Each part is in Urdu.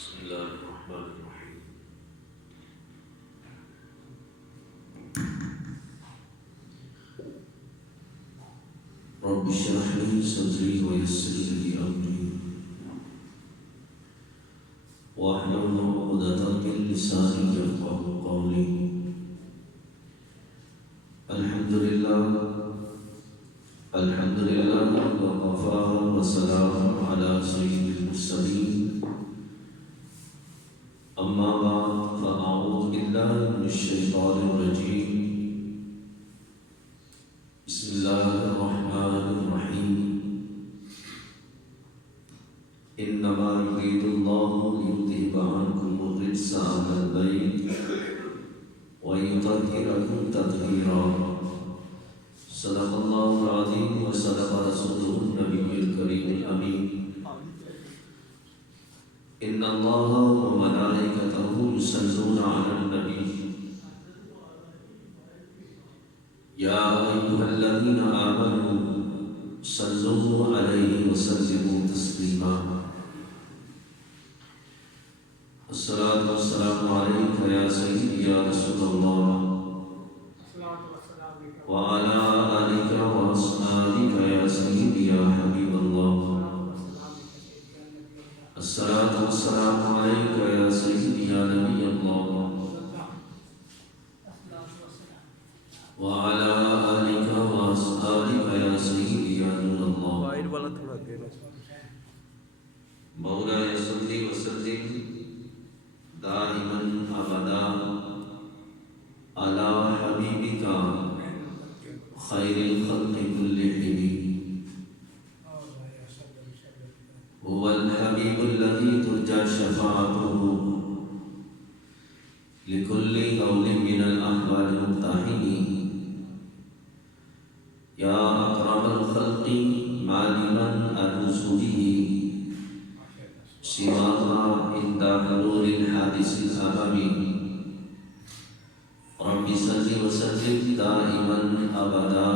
بسم الله الرحمن الرحيم. رب اشرح لي صدري ويسر لي أمري واحلل عقدة من لساني يفقهوا قولي. الحمد لله وكفى وسلام على سيد المرسلين. أما بعد فأعوذ بالله من الشيطان الرجيم. بسم الله الرحمن الرحيم. إنما يريد الله ليذهب عنكم الرجس أهل البيت ويطهركم تطهيرا. صدق الله العظيم وصدق رسوله النبي الكريم الأمين. إن الله وملائكته يصلون على النبي يا أيها الذين آمنوا صلوا عليه وسلموا تسليما. الصلاة والسلام عليك يا سيدي يا رسول الله وعلى آلك وأصحابك يا سيدي يا حبيب الله. الصلاة والسلام عليك يا سيدي يا نبي الله وعلى آلك وأصحابك يا سيدي يا نور الله. مولاي صل وسلم دائما أبدا على حبيبك خير الخلق كلهم. هو الحبيب الذي ترجى شفاعته لكل قول من الأحوال الممتحن. يا أكرم الخلق معلما الرسله سواها عند حلول الحادث الأمامي. رب صل وسلم دائما أبدا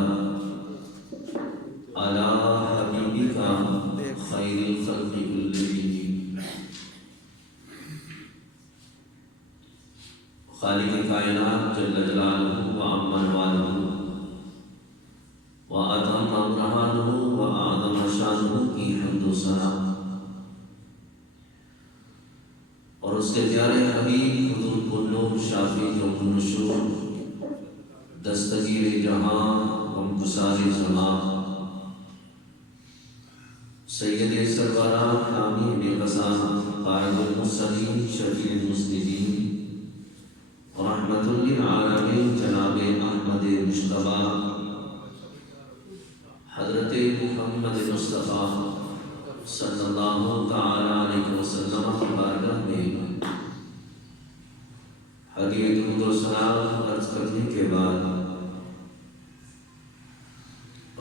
على حبيبك خير الخلق كلهم. خالق کائنات جل جلالہ وعمن والہ وأتم برہانہ وأعظم شانہ کی حمد و ثنا اور اس کے پیارے حبیب حضور النور شافی یوم النشور دستگیر جہاں غمگسار زمان سید سروران حامی بے قصان قائد المرسلین شفیع المذنبین رحمت للعالمین جناب احمد مجتبی حضرت محمد مصطفیٰ صلی اللہ تعالی علیہ وسلم کی بارگاہ میں حدیث درود و سلام عرض کرنے کے بعد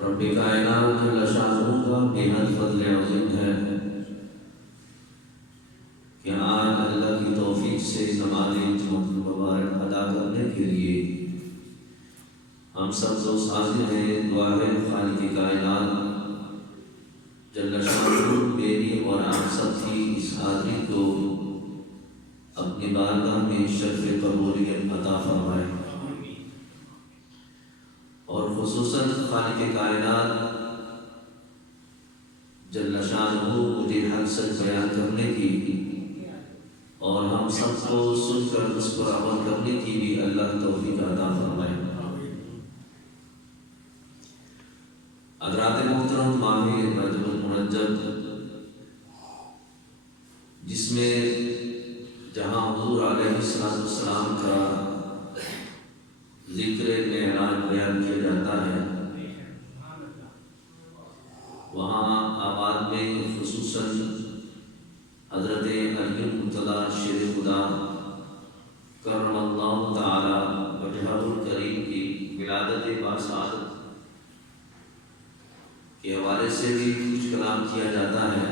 رب کائنات جل شانہ کا بے حد فضل عظیم ہے کہ آج اللہ کی توفیق سے نماز جمعہ مبارک ادا کرنے کے لیے ہم سب جو حاضر ہیں. دعا ہے خالق کائنات جل شانہ میری اور آپ سب کی اس حاضری کو اپنی بارگاہ میں شرف قبولیت عطا فرمائے اور خصوصاً خالق کائنات جل شانہ مجھے حق سچ بیان کرنے کی اور ہم سب کو سن کر اس پر عمل کرنے کی بھی اللہ توفیق عطا فرمائے. حضرات محترم ماہ رجب المرجب جس میں جہاں حضور علیہ السلام کا ذکر معراج بیان کیا جاتا ہے وہاں آباد میں خصوصاً حضرت علی المرتضی شیر خدا کرم اللہ تعالی وجہہ الکریم کی ولادت باسعادت کے حوالے سے بھی کچھ کلام کیا جاتا ہے.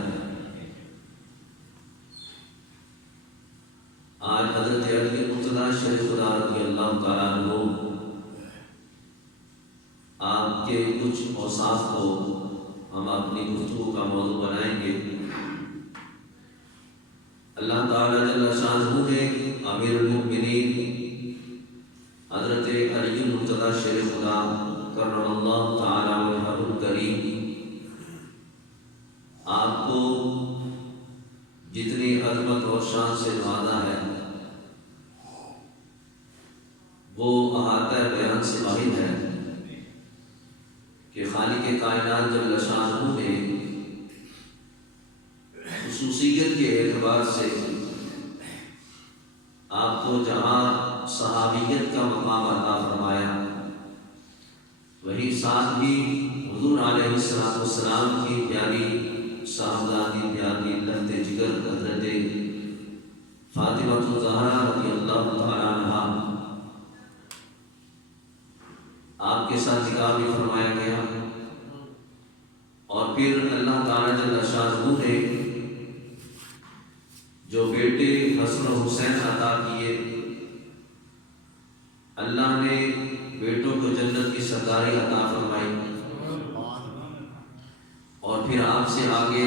آج حضرت علی المرتضی شیر خدا رضی اللہ تعالیٰ عنہ آپ کے کچھ اوصاف کو ہم اپنی گفتگو کا موضوع بنائیں گے. اللہ تعالیٰ جل شانہ نے امیر المؤمنین حضرت علی المرتضیٰ شیر خدا کرم اللہ تعالیٰ وجہہ الکریم آپ کو جتنی عظمت اور شان سے نوازا ہے وہ احاطہ بیان سے باہر ہے کہ خالق کائنات جل شانہ نے خصوصیت کے اعتبار سے آپ کو جہاں صحابیت کا مقام عطا فرمایا وہیں ساتھ بھی حضور علیہ السلام کی پیاری صاحبزادی پیاری لخت جگر حضرت فاطمہ الزہرا رضی اللہ تعالی عنہا آپ کے ساتھ نکاح بھی فرمایا گیا اور پھر اللہ تعالی جل شانہ نے جو بیٹے حسن و حسین عطا کیے اللہ نے بیٹوں کو جنت کی سرداری عطا فرمائی اور پھر آپ سے آگے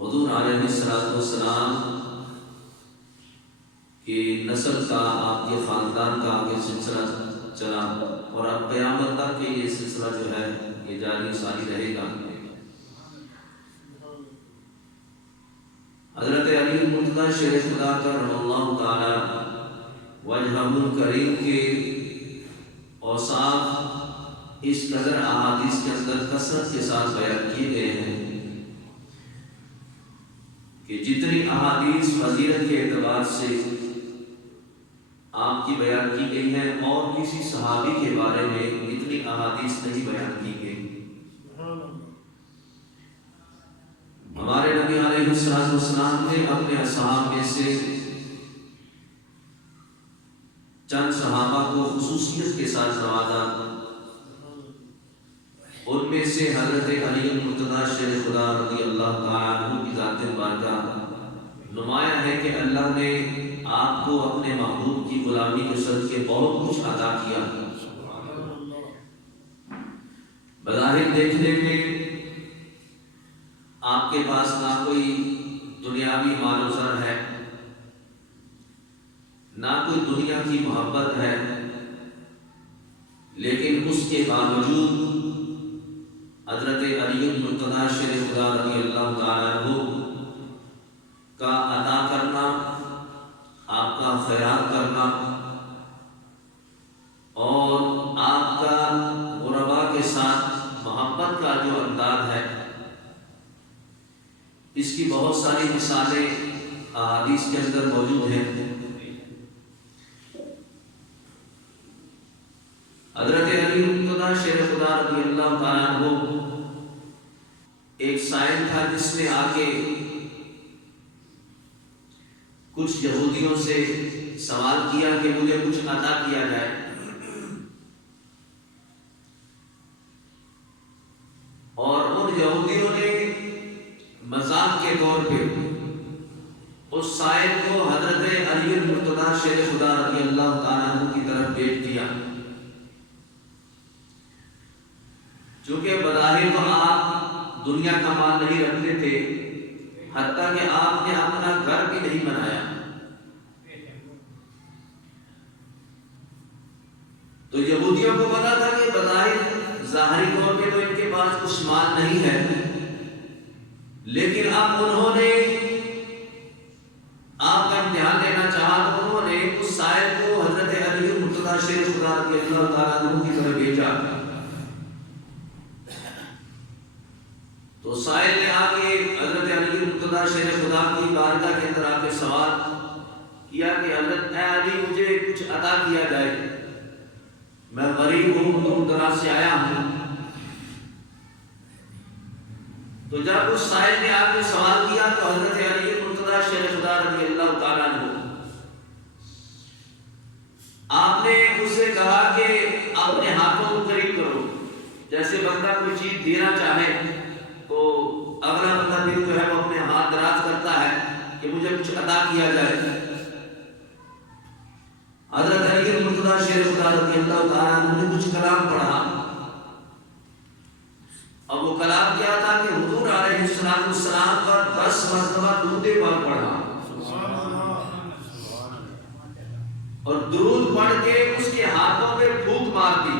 حضور علیہ السلام کی نسل کا آپ کے خاندان کا آگے سلسلہ چلا اور اب قیامت تک کہ یہ سلسلہ جو ہے یہ جاری ساری رہے گا۔ حضرت علی المرتضیٰ شیر خدا کرم اللہ تعالی وجہہ الکریم کے اوصاف اس قدر احادیث کے اندر کثرت کے ساتھ بیان کیے گئے ہیں کہ جتنی احادیث فضیلت کے اعتبار سے آپ کی بیان کی گئی ہیں اور کسی صحابی کے بارے میں اتنی احادیث نہیں بیان کی گئی۔ ہمارے نبی علیہ السلام نے اپنے اصحاب میں سے چند صحابہ کو خصوصیت کے ساتھ نوازا، ان میں سے حضرت علی المرتضیٰ شیر خدا رضی اللہ تعالیٰ عنہ کی ذات مبارکہ نمایاں ہے کہ اللہ نے آپ کو اپنے محبوب کی غلامی کے صدقے بہت کچھ عطا کیا۔ بظاہر دیکھنے میں آپ کے پاس نہ کوئی دنیاوی مال و زر ہے، نہ کوئی دنیا کی محبت ہے، لیکن اس کے باوجود حضرت علی المرتضیٰ شیر خدا رضی اللہ تعالیٰ عنہ کا عطا کرنا، آپ کا خیرات کرنا اور آپ کا غرباء کے ساتھ محبت کا جو انداز ہے، اس کی بہت ساری مثالیں احادیث کے اندر موجود ہیں۔ حضرت علی المرتضیٰ شیر خدا رضی اللہ تعالیٰ عنہ ایک سائل تھا جس نے آ کے کچھ یہودیوں سے سوال کیا کہ مجھے کچھ عطا کیا جائے، اور ان یہودیوں نے مذاق کے طور پہ اس سائل کو حضرت علی المرتضیٰ شیر خدا رضی اللہ تعالیٰ عنہ کی طرف بھیج دیا۔ چونکہ بظاہر تو آپ دنیا کا مال نہیں رکھتے تھے، حتیٰ کہ آپ نے اپنا گھر بھی نہیں بنایا، تو یہودیوں کو پتا تھا کہ بظاہر ظاہری طور پہ تو ان کے پاس کچھ مال نہیں ہے، لیکن اب انہوں نے آپ کا امتحان لینا چاہا تو انہوں نے اس سائل کو حضرت علی المرتضیٰ شیر خدا رضی اللہ تعالیٰ عنہ کی طرف بھیجا۔ تو سائل نے آ کے حضرت علی المرتضیٰ شیر خدا کی بارگاہ کے اندر آ کے سوال کیا کہ حضرت اے علی مجھے کچھ عطا کیا جائے، میں غریب ہوں، دور دراز سے آیا ہوں۔ تو جب اس سائل نے آپ نے سوال کیا تو حضرت علی المرتضیٰ شیر خدا رضی اللہ تعالیٰ عنہ آپ نے اس سے کہا کہ اپنے ہاتھوں کو قریب کرو، جیسے بندہ کوئی چیز دینا چاہے تو اگلا بندہ پھر جو ہے وہ اپنے ہاتھ دراز کرتا ہے کہ مجھے کچھ عطا کیا جائے۔ حضرت علی المرتضیٰ شیر خدا رضی اللہ تعالیٰ عنہ نے کچھ کلام پڑھا، اور وہ کلام کیا تھا کہ حضور علیہ السلام پر 10 مرتبہ درود پاک پڑھا اور درود پڑھ کے اس کے ہاتھوں پہ پھونک مار دی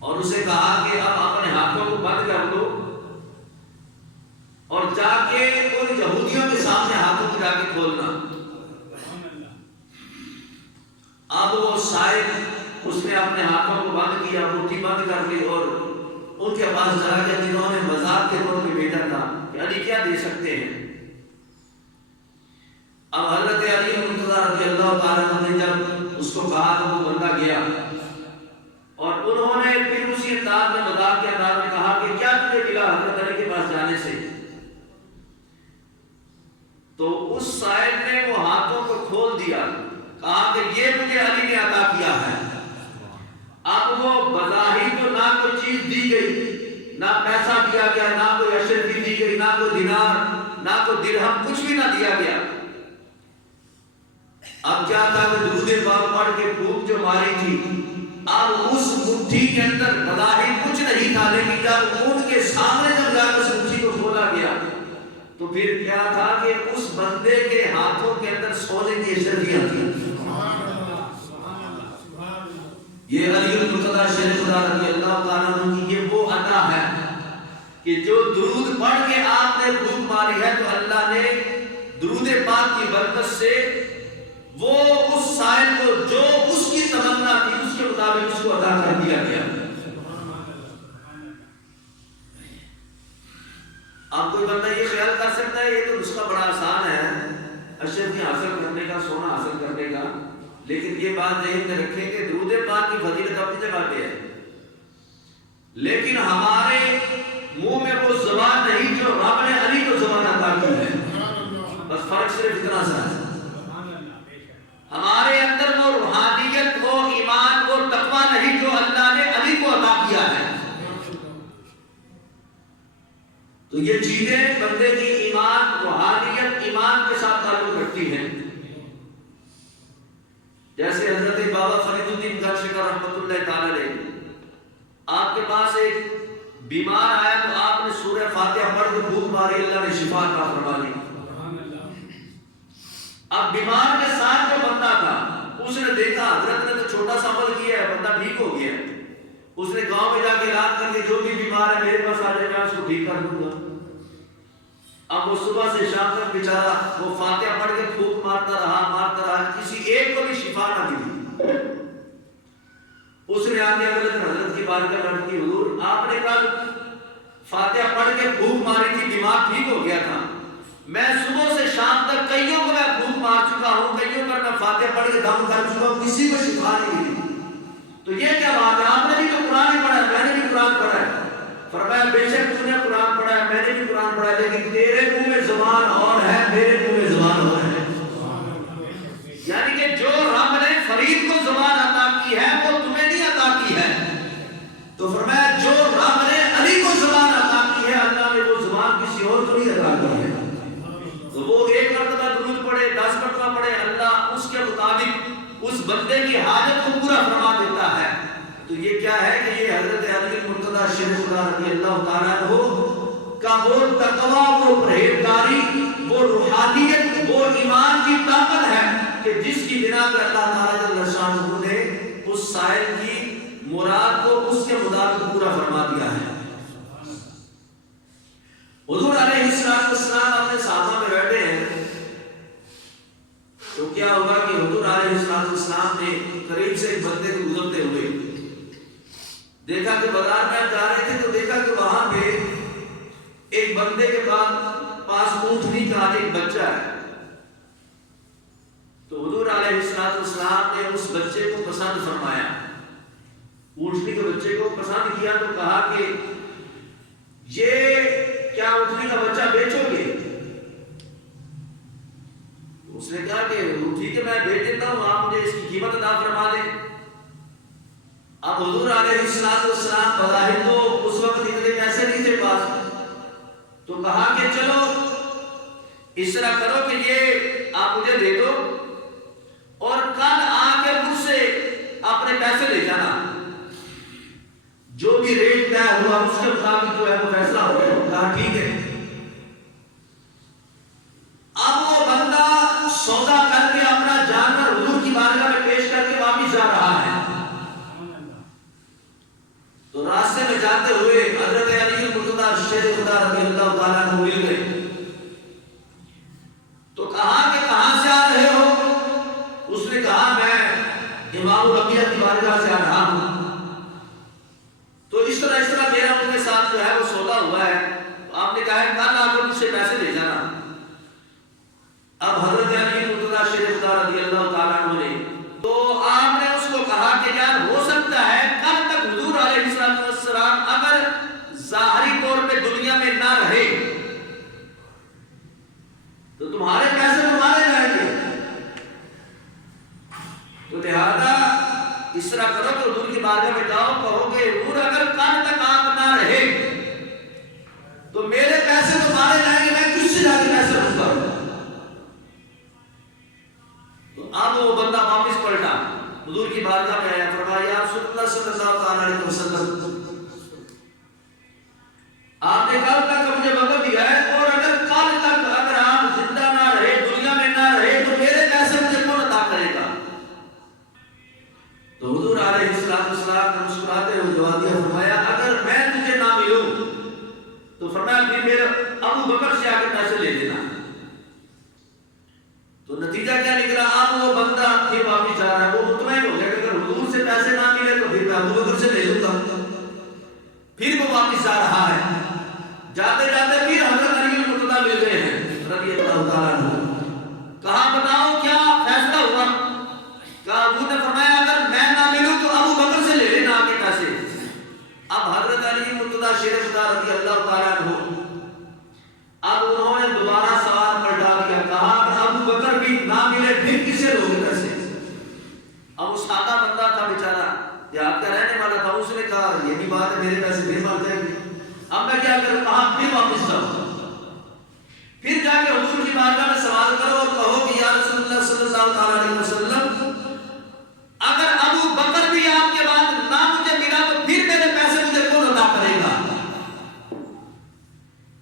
اور اسے کہا کہ اب اپنے ہاتھوں کو بند کر دو اور جا کے ان یہودیوں کے سامنے ہاتھوں کو جا کے کھولنا. اب وہ شاید اس نے اپنے ہاتھوں کو بند کیا, مٹھی بند کر لی اور ان کے پاس جا کے جنہوں نے مذاق کے طور پہ بھیجا تھا کہ علی کیا دے سکتے ہیں. اب حضرت علی رضی اللہ تعالیٰ عنہ نے جب اس کو کہا تو وہ بندہ گیا اور انہوں نے پھر اسی انداز میں مذاق کے انداز میں کہا کہ کیا تجھے ملا حضرت علی کے پاس جانے سے. تو اس صاحب نے وہ ہاتھوں کو کھول دیا, کہا کہ یہ مجھے علی نے عطا کیا ہے. اب وہ بظاہر تو نہ کوئی چیز دی گئی, نہ پیسہ دیا گیا, نہ کوئی اشرفی دی گئی, نہ کوئی دینار, نہ کوئی درہم, کچھ بھی نہ دیا گیا. اب کیا تھا کہ درود پاک پڑھ کے پھونک جو ماری تھی, اب اس مٹھی کے اندر بظاہر کچھ نہیں تھا, لیکن جب ان کے سامنے جب جا کر اس مٹھی کو کھولا گیا تو پھر کیا تھا کہ اس بندے کے ہاتھوں کے اندر سونے کی اشرفیاں تھیں. یہ علی المرتضیٰ شیر خدا رضی اللہ تعالیٰ عنہ کی یہ وہ عطا ہے کہ جو درود پڑھ کے آپ نے پھونک ماری ہے تو اللہ نے درود پاک کی برکت سے وہ اس سائل کو جو اس کی تمنا تھی اس کے مطابق اس کو عطا کر دیا گیا. آپ کوئی بندہ یہ خیال کر سکتا ہے یہ تو نسخہ بڑا آسان ہے اشرفی حاصل کرنے کا, سونا حاصل کرنے کا, لیکن یہ بات ذہن میں رکھیں کہ درود پاک کی فضیلت اپنی جگہ پہ ہے, لیکن ہمارے منہ میں وہ زبان نہیں جو رب نے علی کو زبان عطا کی ہے. بس فرق صرف اتنا سا ہے. ہمارے اندر وہ روحانیت, وہ ایمان, وہ تقویٰ نہیں جو اللہ نے علی کو عطا کیا ہے. تو یہ چیزیں بندے کی ایمان, روحانیت, ایمان کے ساتھ تعلق رکھتی ہیں. جیسے حضرت بابا فرید الدین گنجشکر رحمۃ اللہ تعالی علیہ, آپ کے پاس ایک بیمار آیا تو آپ نے سورہ فاتحہ پڑھ کے پھونک ماری, اللہ نے شفا عطا فرما لی. اب بیمار کے ساتھ جو بندہ تھا اس نے دیکھا حضرت نے تو چھوٹا سا عمل کیا ہے, بندہ ٹھیک ہو گیا ہے. اس نے گاؤں میں جا کے اعلان کر کے جو بھی بیمار ہے میرے پاس آ جائے, میں اس کو ٹھیک کر دوں گا. اب وہ صبح سے شام تک بیچارہ وہ فاتحہ پڑھ کے پھونک مارتا رہا, کسی ایک کو بھی شفا نہ ملی. اس نے آگے حضرت کی بارگاہ میں عرض کی, حضور آپ نے کل فاتحہ پڑھ کے پھونک ماری تھی, بیمار ٹھیک ہو گیا تھا, میں صبح سے شام تک کئیوں کو میں پھونک مار چکا ہوں, کئیوں پر میں فاتحہ پڑھ کے دم کر چکا ہوں, کسی کو شفا نہیں ملی. تو یہ کیا بات ہے, آپ نے بھی تو قرآن پڑھا ہے, میں نے بھی قرآن پڑھا ہے. فرمایا بے شک تو نے قرآن پڑھا ہے, میں نے بھی قرآن پڑھا ہے, لیکن تیرے منہ میں زبان اور ہے, میرے منہ میں زبان اور ہے. یعنی کہ جو رب نے فرید کو زبان عطا کی ہے وہ تمہیں نہیں عطا کی ہے. تو فرمایا جو رب نے علی کو زبان عطا کی ہے اللہ نے وہ زبان کسی اور کو نہیں عطا کی ہے. تو وہ ایک مرتبہ درود پڑھے, 10 مرتبہ پڑھے, اللہ اس کے مطابق اس بندے کی حاجت کو پورا فرما دیتا ہے. تو یہ کیا ہے کہ یہ حضرت علی المرتضیٰ شیر خدا رضی اللہ تعالیٰ عنہ کا وہ تقویٰ, وہ پرہیزگاری, وہ روحانیت, وہ ایمان کی طاقت ہے کہ جس کی بنا پر اللہ تعالیٰ جل شانہ نے اس سائل کی مراد کو اس کے مطابق پورا فرما دیا ہے. حضور علیہ السلام اپنے صحابہ میں بیٹھے ہیں تو کیا ہوگا کہ حضور علیہ السلام نے قریب سے ایک بندے کو گزرتے ہوئے دیکھا کہ بازار میں جا رہے تھے, تو دیکھا کہ وہاں پہ ایک بندے کے پاس اونٹنی کا ایک بچہ ہے. تو حضور علیہ السلام نے اس بچے کو پسند فرمایا, اونٹنی کے بچے کو پسند کیا. تو کہا کہ یہ کیا اونٹنی کا بچہ بیچو گے؟ اس نے کہا کہ ٹھیک ہے میں بیچ دیتا ہوں, آپ مجھے اس کی قیمت ادا فرما دیں. اب حضور علیہ السلام بظاہر تو اس وقت اتنے پیسے نہیں تھے پاس, تو کہا کہ چلو اس طرح کرو کہ یہ آپ مجھے دے دو اور کل آ کے مجھ سے اپنے پیسے لے جانا, جو بھی ریٹ طے ہوا اس کے مطابق جو ہے وہ فیصلہ ہو گیا. کہا ٹھیک ہے. بات ہے میرے پیسے پھر مر جائیں گے، اب میں کیا کروں؟ کہاں پھر واپس جاؤ، پھر جا کے حضور کی بارگاہ میں سوال کرو اور کہو کہ یا رسول اللہ صلی اللہ تعالی علیہ وسلم اگر ابو بکر بھی آپ کے بعد نہ مجھے ملا تو پھر میرے پیسے مجھے کون عطا کرے گا؟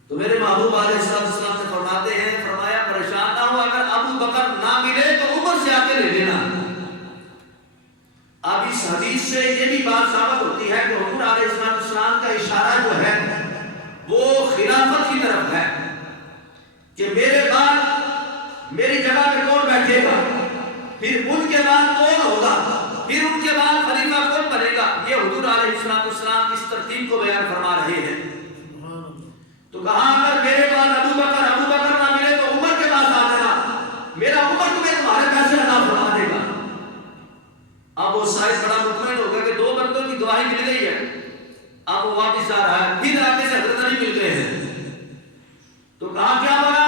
تو میرے محبوب علیہ السلام سے فرماتے ہیں، فرمایا پریشان نہ ہو، اگر ابو بکر نہ ملے تو عمر سے آ کے لے لینا۔ اب اس حدیث سے یہ بھی بات ثابت ہوتی ہے کہ حضور علیہ السلام کا اشارہ جو ہے وہ خلافت کی طرف ہے کہ میرے بعد میری جگہ پہ کون بیٹھے گا، پھر ان کے بعد کون ہوگا، پھر ان کے بعد خلیفہ کون بنے گا۔ یہ حضور علیہ السلام اس ترتیب کو بیان فرما رہے ہیں۔ تو کہا اگر میرے بعد ابو بکر نہ ملے تو عمر کے پاس آ جانا، میرا عمر تمہیں تمہارے پیسے عطا فرما دے گا۔ اب وہ شاید بڑا مطمئن ہو گیا کہ دو بندوں کی گواہی مل گئی ہے، اب وہ واپس آ رہا ہے، پھر آگے سے حضرت علی مل گئے ہیں۔ تو کہا کیا بنا؟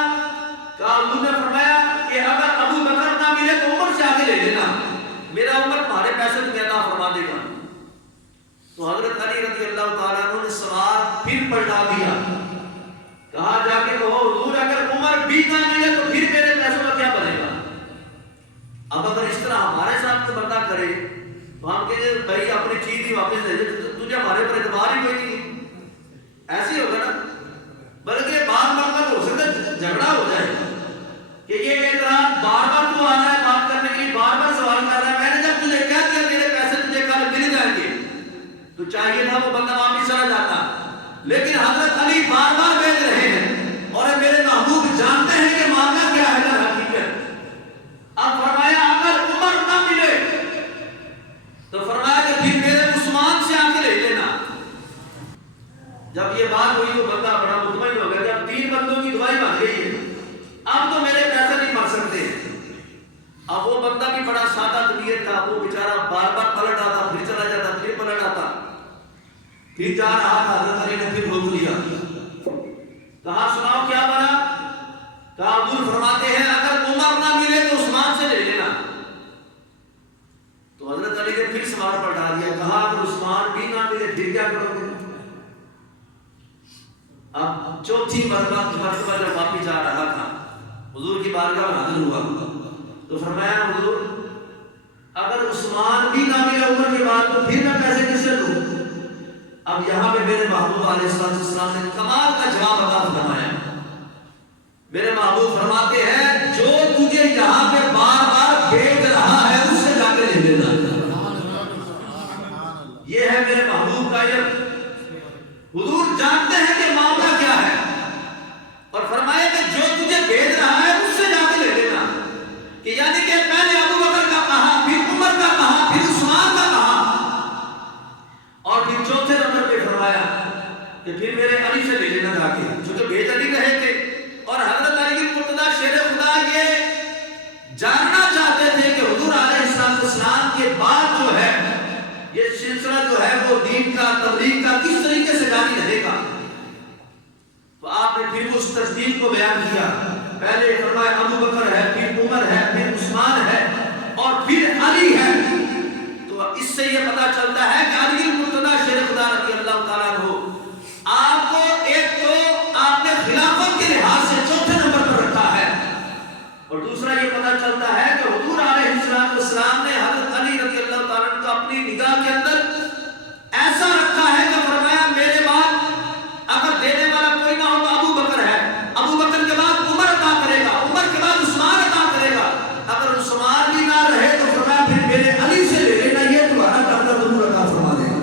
کہا حضور نے فرمایا کہ اگر ابو بکر نہ ملے تو عمر سے آگے لے لینا، میرا عمر تمہارے پیسے تمہیں عطا فرما دے گا۔ تو حضرت علی رضی اللہ تعالیٰ عنہ نے سوال پھر پلٹا دیا، کہا جا کے کہو حضور اگر عمر بھی نہ ملے تو پھر میرے پیسوں کا کیا بنے گا؟ اب اگر اس طرح ہمارے ساتھ تو بندہ کرے تو ہم کہیں بھائی اپنی چیز ہی واپس دے دے، تجھے ہمارے پر اعتبار ہی کوئی نہیں، ایسے ہی ہوگا نا۔ بلکہ بار بار ہو سکتا ہے جھگڑا ہو جائے کہ یہ اعتراض بار بار تو آ رہا ہے بات کرنے کے لیے، بار بار سوال کر رہا ہے، میں نے جب تجھے کہہ دیا میرے پیسے تجھے کل مل جائیں گے تو چاہیے تھا وہ بندہ واپس چلا جاتا، لیکن حضرت علی بار بار بھیج رہے ہیں اور میرے محبوب جانتے ہیں کہ معاملہ کیا ہے در حقیقت۔ اب فرمایا اگر عمر نہ ملے تو فرمایا کہ پھر میرے عثمان سے آ کے لے لینا۔ جب یہ بات ہوئی تو بندہ بڑا مطمئن ہو گیا، جب تین بندوں کی گواہی بن گئی ہے اب تو میرے پیسے نہیں مر سکتے۔ اب وہ بندہ بھی بڑا سادہ طبیعت تھا، وہ بیچارہ بار بار پلٹ آتا، پھر چلا جاتا، پھر پلٹ آتا، پھر جا رہا تھا، حضرت علی نے پھر روک لیا، کہا سناؤ کیا بنا؟ کہا حضور فرماتے ہیں اگر عمر نہ ملے تو عثمان سے لے لینا۔ تو حضرت علی نے پھر سوال پلٹا دیا، کہا اگر عثمان بھی نہ ملے پھر کیا کرو گے؟ اب چوتھی مرتبہ جب واپس جا رہا تھا حضور کی بارگاہ میں حاضر ہوا تو فرمایا حضور اگر عثمان بھی نہ ملے عمر کے بعد تو پھر میں پیسے کس سے لوں؟ اب یہاں پہ میرے محبوب علیہ السلام نے کمال کا جواب عطا فرمایا۔ میرے محبوب فرماتے ہیں جو تجھے یہاں پہ بار بار بھیج رہا ہے اس سے جا کے لے لینا۔ یہ ہے میرے محبوب کا علم، حضور جانتے ہیں کہ معاملہ کیا ہے اور فرمایا کہ جو تجھے بھیج رہا ہے اس سے جا کے لے لینا، کہ یعنی کہ پہلے ابو بکر کا کہا، پھر عمر کا کہا، پھر عثمان کا کہا اور پھر چوتھے نمبر پہ فرمایا کہ پھر میرے علی سے لے لینا جا کے، جو بھیج علی رہے تھے۔ اور حضرت علی کی مرتضی شیر خدا یہ جاننا چاہتے تھے کہ حضور علیہ السلام کے بعد جو ہے یہ سلسلہ جو ہے وہ دین کا تبلیغ کا کس طریقے سے جاری رہے گا۔ تو آپ نے پھر اس ترتیب کو بیان کیا، پہلے فرمایا ابو بکر ہے، پھر عمر ہے، پھر عثمان ہے اور پھر علی ہے۔ تو اس سے یہ پتا چلتا ہے کہ علی مرتضی شیر خدا رضی اللہ تعالیٰ عنہ آپ کو ایک تو آپ نے خلافت کے لحاظ سے چوتھے نمبر پر رکھا ہے اور دوسرا یہ پتا چلتا ہے کہ حضور علیہ السلام نے حضرت علی رضی اللہ تعالیٰ عنہ کو اپنی نگاہ کے اندر ایسا رکھا ہے کہ فرمایا میرے بعد اگر دینے والا کوئی نہ ہو تو ابو بکر ہے، ابو بکر کے بعد عمر عطا کرے گا، عمر کے بعد عثمان عطا کرے گا، اگر عثمان بھی نہ رہے تو فرمایا پھر میرے علی سے لے لینا، یہ تمہارا قبضہ ضرور عطا فرما دے گا۔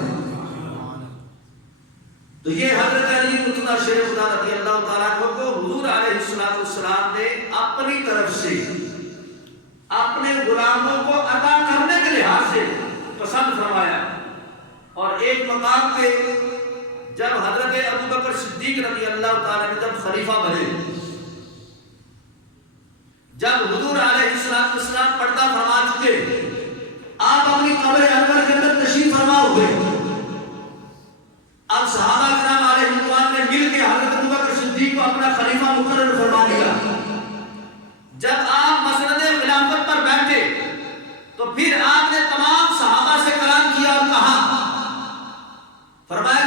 تو یہ حضرت علی مرتضی شیر خدا رضی اللہ تعالیٰ عنہ کو حضور علیہ السلام نے اپنی طرف سے اپنے غلاموں کو عطا کرنے کے لحاظ سے پسند فرمایا۔ اور ایک مقام پہ جب حضرت ابو بکر صدیق رضی اللہ تعالیٰ عنہ جب خلیفہ بنے، جب حضور علیہ السلام پردہ فرما چکے، آپ اپنی قبر انور کے اندر تشریف فرما ہوئے، اب صحابہ کرام علیہ رضوان نے مل کے حضرت ابو بکر صدیق کو اپنا خلیفہ مقرر فرما لیا۔ جب آپ مسند خلافت پر بیٹھے تو پھر آپ نے تمام صحابہ سے کلام کیا اور کہا، فرمایا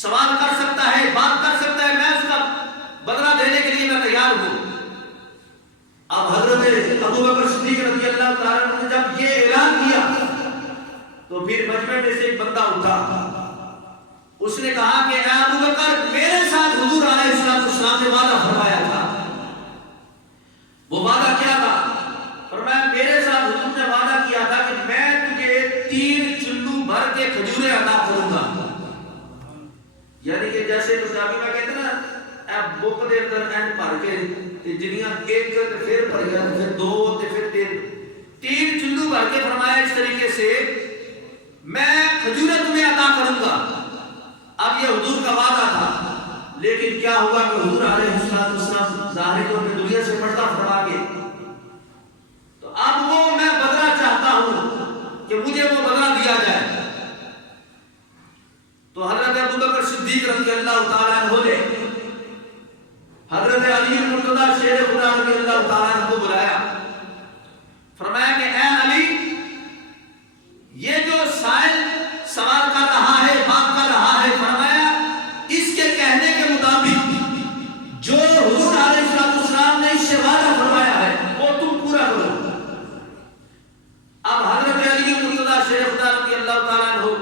سوال کر سکتا ہے، بات کر سکتا ہے، میں اس کا بدلہ دینے کے لیے میں تیار ہوں۔ اب حضرت ابو بکر صدیق رضی اللہ تعالیٰ عنہ نے جب یہ اعلان کیا تو پھر مجمع میں سے ایک بندہ اٹھا، اس نے کہا کہ اے ابو بکر، میرے ساتھ حضور علیہ السلام نے وعدہ فرمایا تھا۔ وہ وعدہ کیا تھا؟ فرمایا میرے ساتھ حضور نے وعدہ کیا تھا کہ میں تجھے 3 چلو بھر کے کھجوریں عطا کروں گا۔ یعنی کہ جیسے پنجابی میں کہتے ہیں نا، اے بک دے اندر این بھر کے جنیاں ایک تے پھر بھر گیا، پھر 2 تے پھر 3 چلو بھر کے فرمایا اس طریقے سے میں کھجوریں تمہیں عطا کروں گا۔ اب یہ حضور کا وعدہ تھا، لیکن کیا ہوا کہ حضور علیہ السلام ظاہری طور پہ دنیا سے پردہ فرما کے، تو اب وہ میں بدلہ چاہتا ہوں کہ مجھے وہ بدلہ دیا جائے۔ تو حضرت ابو بکر صدیق رضی اللہ تعالیٰ عنہ نے حضرت علی مرتضیٰ شیر خدا رضی اللہ تعالیٰ عنہ کو بلایا، فرمایا کہ اے علی، یہ جو سائل سوال کر رہا ہے، بات کر رہا ہے، فرمایا اس کے کہنے کے مطابق جو حضور علیہ السلام نے اس سے وعدہ فرمایا ہے وہ تم پورا کرو۔ اب حضرت علی مرتضیٰ شیر خدا رضی اللہ تعالیٰ عنہ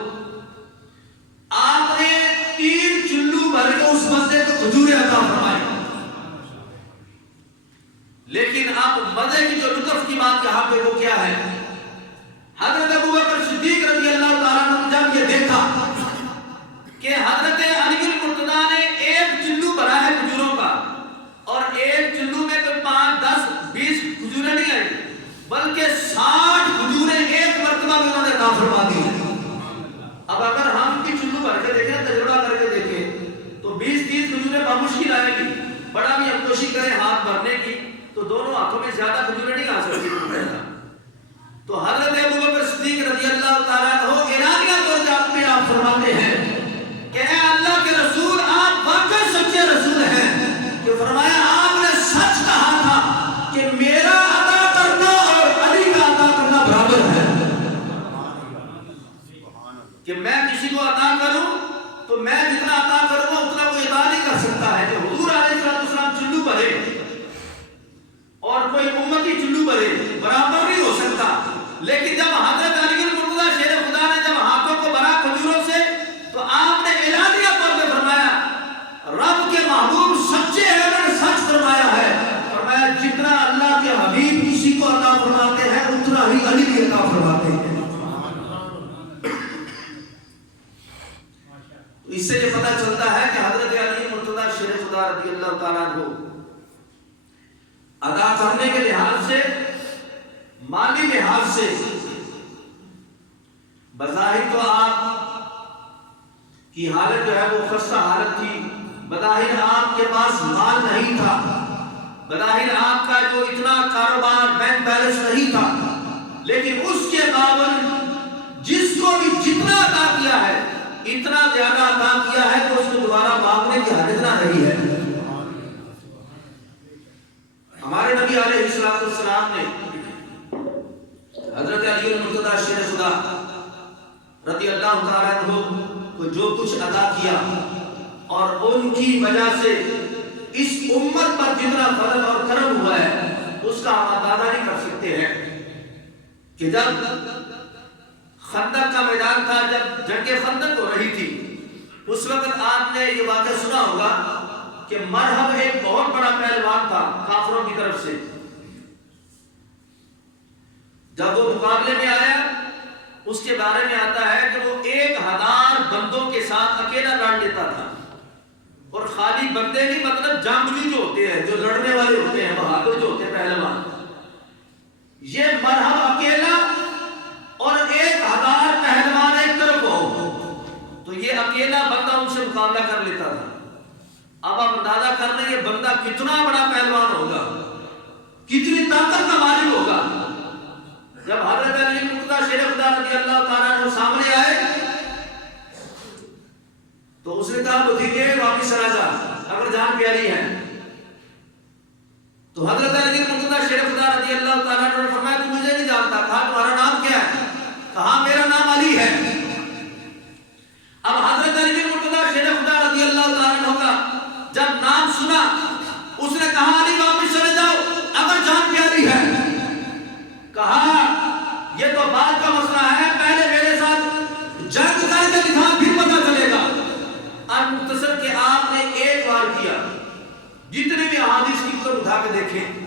آپ نے 3 چلو بھر کے اس بندے کو کھجوریں عطا فرمائی، لیکن اب مزے کی جو لطف کی بات یہاں پہ وہ کیا ہے؟ حضرت ابو بکر صدیق رضی اللہ تعالیٰ عنہ جب یہ دیکھا کہ حضرت علی المرتضیٰ نے 1 چلو بھرا ہے کھجوروں کا، اور 1 چلو میں کوئی 5 10 20 کھجوریں نہیں آئی، بلکہ 60 کھجوریں ایک مرتبہ میں انہوں نے عطا فرما دی۔ اب اگر ہم کی چلو بھر کے دیکھیں، تجربہ کر کے دیکھیں، تو 20-30 کھجوریں بمشکل آئیں گی، بڑا بھی ہم کوشش کریں ہاتھ بھرنے کی تو دونوں ہاتھوں میں زیادہ کھجوریں نہیں آ سکتی۔ تو حضرت ابو بکر صدیق رضی اللہ تعالیٰ عنہ اعلانیہ طور پہ آپ فرماتے ہیں کہ اے اللہ کے رسول، آپ واقعی سچے رسول ہیں، کہ فرمایا آپ نے سچ کہا تھا کہ میرا عطا کرنا اور علی کا عطا کرنا برابر ہے، کہ میں کسی کو عطا کروں تو میں جتنا عطا کروں گا اتنا کوئی عطا نہیں کر سکتا ہے۔ کہ حضور علیہ السلام چلو بھرے اور کوئی امتی چلو بھرے، برابر نہیں ہو سکتا۔ لیکن جب حضرت علی المرتضیٰ شیر خدا نے جب ہاتھوں کو بھرا کھجوروں سے، تو آپ نے اعلانیہ طور پہ فرمایا رب کے محبوب سچے ہیں، انہوں نے سچ فرمایا ہے، فرمایا جتنا اللہ کے حبیب کسی کو عطا فرماتے ہیں اتنا ہی علی بھی عطا فرماتے ہیں۔ تو اس سے یہ پتہ چلتا ہے کہ حضرت علی مرتضیٰ شیر خدا رضی اللہ تعالیٰ عنہ ادا کرنے کے لحاظ سے، مالی لحاظ سے، بظاہر تو آپ کی حالت جو ہے وہ خستہ حالت تھی، بظاہر آپ کے پاس مال نہیں تھا، بظاہر آپ کا جو اتنا کاروبار بینک بیلنس نہیں تھا، لیکن اس کے باوجود جس کو بھی جتنا عطا کیا ہے اتنا زیادہ عطا کیا ہے کہ اس کو دوبارہ مانگنے کی حاجت نہ رہی ہے۔ ہمارے نبی علیہ السلام نے حضرت علی المرتضیٰ شیر خدا رضی اللہ تعالیٰ عنہ کو جو کچھ عطا کیا، اور ان کی وجہ سے اس امت پر جتنا فضل اور کرم ہوا ہے اس کا ہم اندازہ نہیں کر سکتے ہیں۔ کہ جب خندق کا میدان تھا، جب جنگ خندق ہو رہی تھی، اس وقت آپ نے یہ واقعہ سنا ہوگا کہ مرحب ایک بہت بڑا پہلوان تھا کافروں کی طرف سے، جب وہ مقابلے میں آیا اس کے بارے میں آتا ہے کہ وہ 1000 بندوں کے ساتھ اکیلا لڑ لیتا تھا، اور خالی بندے نہیں، مطلب جنگجو جو ہوتے ہیں، جو لڑنے والے ہوتے ہیں، بہادر جو ہوتے ہیں، پہلوان، یہ مرحب اکیلا اور 1000 پہلوان ایک طرف ہو تو یہ اکیلا بندہ ان سے مقابلہ کر لیتا تھا۔ اب آپ اندازہ کر لیں یہ بندہ کتنا بڑا پہلوان ہوگا، کتنی طاقت کا مالک ہوگا۔ جب حضرت علی المرتضیٰ شیر خدا رضی اللہ تعالیٰ عنہ سامنے آئے تو اس نے کہا بھتیجے واپس چلا جا اگر جان پیاری ہے۔ تو حضرت علی المرتضیٰ شیر خدا رضی اللہ تعالیٰ عنہ نے فرمایا تو مجھے نہیں جانتا، کہا تمہارا نام کیا ہے؟ کہا میرا نام علی ہے۔ اب حضرت علی المرتضیٰ شیر خدا سنا اس نے کہا علی واپس چلے جاؤ اگر جان پیاری ہے. کہا یہ تو بات کا مسئلہ ہے, پہلے میرے ساتھ جنگ کر کے دکھا پھر پتہ چلے گا. اور مختصر کہ آپ نے ایک بار کیا, جتنے بھی احادیث کی کتب اٹھا کے دیکھیں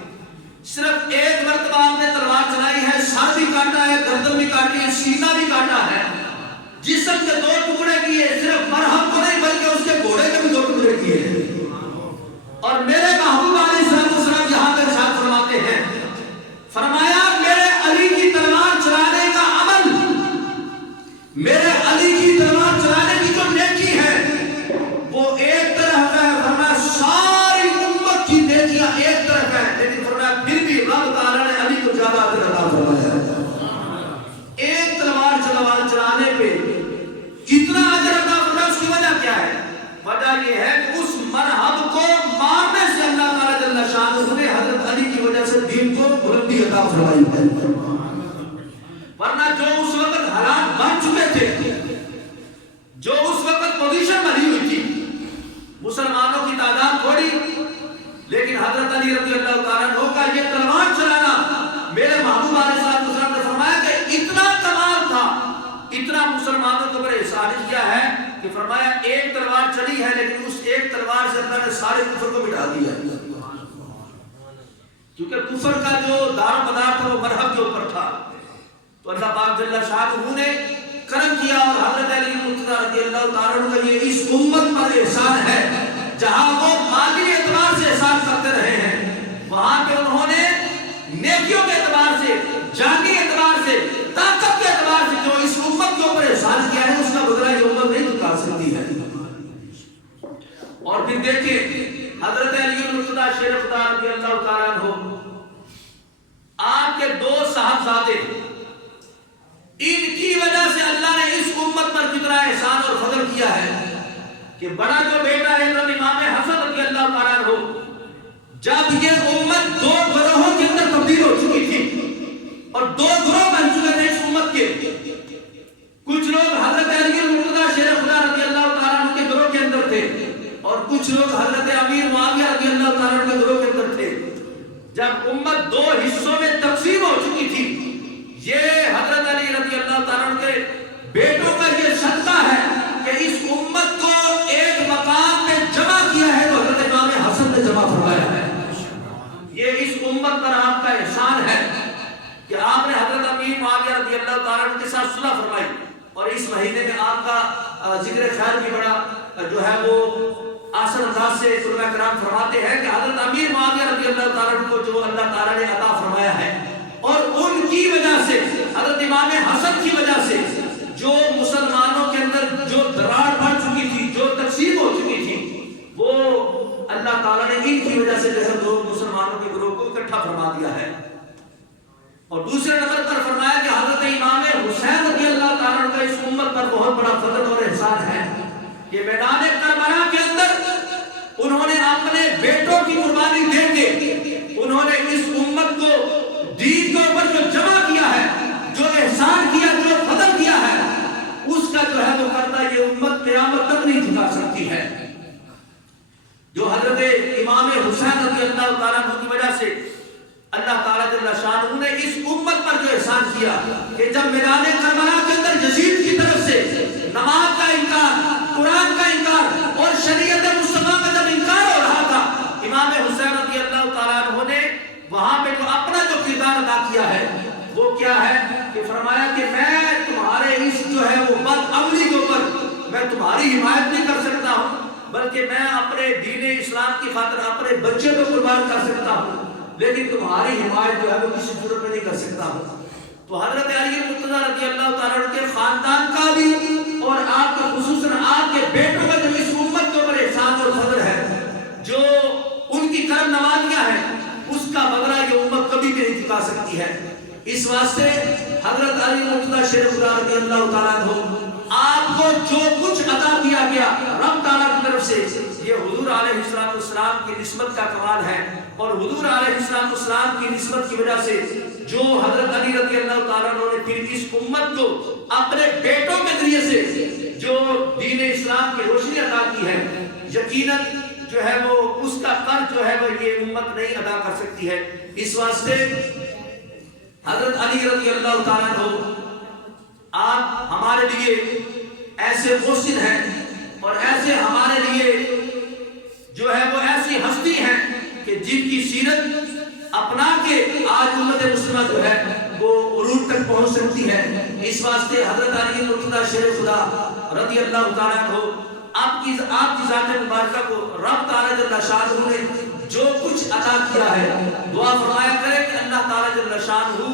صرف ایک مرتبہ آپ نے تلوار چلائی ہے, سر بھی کاٹا ہے, گردن بھی کاٹی ہے, سینہ بھی کاٹا ہے, جسم کے 2 ٹکڑے کیے, صرف مرہم کو نہیں بلکہ اس کے گھوڑے کے بھی 2 ٹکڑے کیے. اور میرے محبوب علیہ السلام جہاں پہ ارشاد فرماتے ہیں, فرمایا میرے علی کی تلوار چلانے کا عمل, میرے علی کی تلوار چلانے کی جو نیکی ہے وہ ایک طرف ہے. فرمایا ساری امت کی نیکیاں ایک طرف ہے, لیکن فرمایا پھر بھی رب تعالیٰ نے علی کو زیادہ اجر عطا فرمایا ہے. ایک تلوار چلانے پہ کتنا اجر عطا فرمایا, اس کی وجہ کیا ہے؟ وجہ یہ ہے کہ اس مرحب کو مارنے سے اللہ تعالیٰ جل شانہ نے حضرت علی کی وجہ سے دین کو بلندی عطا فرمائی ہے. ورنہ جو اس وقت حالات بن چکے تھے, جو اس وقت پوزیشن بنی ہوئی تھی, مسلمانوں کی تعداد تھوڑی, لیکن حضرت علی رضی اللہ تعالیٰ عنہ کا یہ تلوار چلانا, میرے محبوب علیہ السلام نے فرمایا کہ اتنا کمال تھا, اتنا مسلمانوں کو بڑے احسان کیا ہے کہ فرمایا ایک تلوار چلی ہے لیکن اس ایک تلوار سے اللہ نے سارے کفر کو مٹا دیا ہے. کیونکہ کفر کا جو دار و مدار تھا وہ مرہب کے اوپر تھا. تو اللہ پاک جل شانہ نے کرم کیا, اور حضرت علی رضی اللہ تعالیٰ عنہ کا یہ اس امت پر احسان ہے. جہاں وہ مالی اعتبار سے احسان کرتے رہے ہیں, وہاں پہ انہوں نے نیکیوں کے اعتبار سے, جانی اعتبار سے, طاقت کے اعتبار سے جو اس امت کے اوپر احسان کیا ہے اس کا بدلہ یہ امت نہیں چکا سکتی ہے. اور پھر دیکھیں حضرت علی المرتضیٰ شیر خدا رضی اللہ تعالیٰ عنہ, آپ کے 2 صاحبزادے, ان کی وجہ سے اللہ نے اس امت پر کتنا احسان اور فضل کیا ہے کہ بڑا جو بیٹا ہے حضرت امام حسن رضی اللہ تعالیٰ عنہ, جب یہ امت 2 گروہوں کے اندر تبدیل ہو چکی تھی اور 2 گروہ بن چکے تھے اس امت کے, کچھ لوگ حضرت علی المرتضیٰ شیر خدا رضی اللہ تعالیٰ عنہ کے گروہ کے اندر تھے, اور کچھ لوگ حضرت امیر معاویہ رضی اللہ تعالیٰ عنہ کے گروہ کے اندر تھے. جب امت 2 حصوں میں تقسیم ہو چکی تھی, یہ حضرت علی رضی اللہ تعالیٰ عنہ کے بیٹوں کا یہ صدقہ ہے کہ اس امت کو ایک مقام پہ جمع کیا ہے تو حضرت امام حسن نے جمع فرمایا ہے. یہ اس امت پر آپ کا احسان ہے کہ آپ نے حضرت امیر معاویہ رضی اللہ تعالیٰ عنہ کے ساتھ صلح فرمائی, اور اس مہینے میں آپ کا ذکر خیر بھی بڑا جو ہے وہ آسان انداز سے علماء کرام فرماتے ہیں کہ حضرت امیر معاویہ رضی اللہ تعالیٰ عنہ کو جو اللہ تعالیٰ نے عطا فرمایا ہے, اور ان کی وجہ سے, حضرت امام حسن کی وجہ سے جو مسلمانوں کے اندر جو دراڑ پڑ چکی تھی, جو تقسیم ہو چکی تھی, وہ اللہ تعالیٰ نے ان کی وجہ سے جو ہے 2 مسلمانوں کے گروہ کو اکٹھا فرما دیا ہے. اور دوسرے نمبر پر فرمایا کہ حضرت امام حسین رضی اللہ تعالیٰ عنہ کا اس امت پر بہت بڑا فضل اور احسان ہے کہ میدان کربلا کے اندر انہوں نے اپنے بیٹوں کی قربانی دے کے انہوں نے اس امت کو دین کے اوپر جو جمع کیا ہے, جو احسان کیا, جو فضل کیا ہے, اس کا جو ہے وہ کرتا یہ امت قیامت تک نہیں جھکا سکتی ہے. جو حضرت امام حسین رضی اللہ تعالیٰ عنہ کی وجہ سے اللہ تعالیٰ جل شانہ نے اس امت پر جو احسان کیا کہ جب میدان کربلا کے اندر یزید کی طرف سے نماز کا انکار, قرآن کا انکار اور شریعت مصطفیٰ کا جب انکار ہو رہا تھا, امام حسین رضی اللہ تعالیٰ عنہ نے وہاں پہ جو اپنا جو کردار ادا کیا ہے وہ کیا ہے کہ فرمایا کہ میں تمہارے اس جو ہے وہ بد عملی کے اوپر میں تمہاری حمایت نہیں کر سکتا ہوں, بلکہ میں اپنے دین اسلام کی خاطر اپنے بچے کو قربان کر سکتا ہوں, لیکن تمہاری حمایت جو ہے وہ کسی صورت میں نہیں کر سکتا ہوں. تو حضرت علی المرتضیٰ رضی اللہ تعالیٰ عنہ کے خاندان کا بھی اور آپ کا خصوصاً آپ کے بیٹوں کا جو اس امت کے اوپر احسان اور فضل ہے, جو ان کی کرم نوازیاں ہیں, اس کا بدلہ یہ امت کبھی بھی نہیں چکا سکتی ہے. اس واسطے حضرت علی المرتضیٰ شیر خدا رضی اللہ تعالیٰ عنہ آپ کو جو کچھ عطا کیا گیا رب تعالیٰ کی طرف سے, یہ حضور علیہ السلام کی نسبت کا کمال ہے. اور حضور علیہ السلام کی نسبت کی وجہ سے جو حضرت علی رضی اللہ تعالیٰ عنہ نے پھر اس امت کو اپنے بیٹوں کے ذریعے سے جو دین اسلام کی روشنی عطا کی ہے, یقیناً جو ہے وہ اس کا قرض جو ہے وہ یہ امت نہیں ادا کر سکتی ہے. اس واسطے حضرت علی رضی اللہ تعالیٰ عنہ آپ ہمارے لیے ایسے محسن ہیں اور ایسے ہمارے لیے جو ہے وہ ایسی ہستی ہیں کہ جن کی سیرت اپنا کے آج امت مسلمہ جو ہے وہ عروج تک پہنچ سکتی ہے. اس واسطے حضرت علی مرتضیٰ شیر خدا رضی اللہ تعالیٰ عنہ آپ کی ذات مبارکہ کو رب تعالیٰ جل شانہ نے جو کچھ عطا کیا ہے دعا فرمایا کرے کہ اللہ تعالیٰ جل شانہ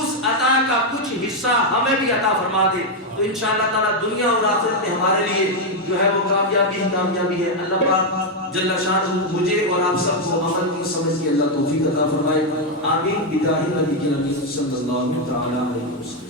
اس عطا کا کچھ حصہ ہمیں بھی عطا فرما دے تو انشاءاللہ تعالیٰ دنیا اور آخرت میں ہمارے لیے جو ہے وہ کامیابی ہے. اللہ پاک جل شانہ مجھے اور آپ سب کو عمل کی سمجھ کی اللہ توفیق عطا فرمائے. آمین. بجاہ نبی کریم صلی اللہ تعالیٰ علیہ وسلم.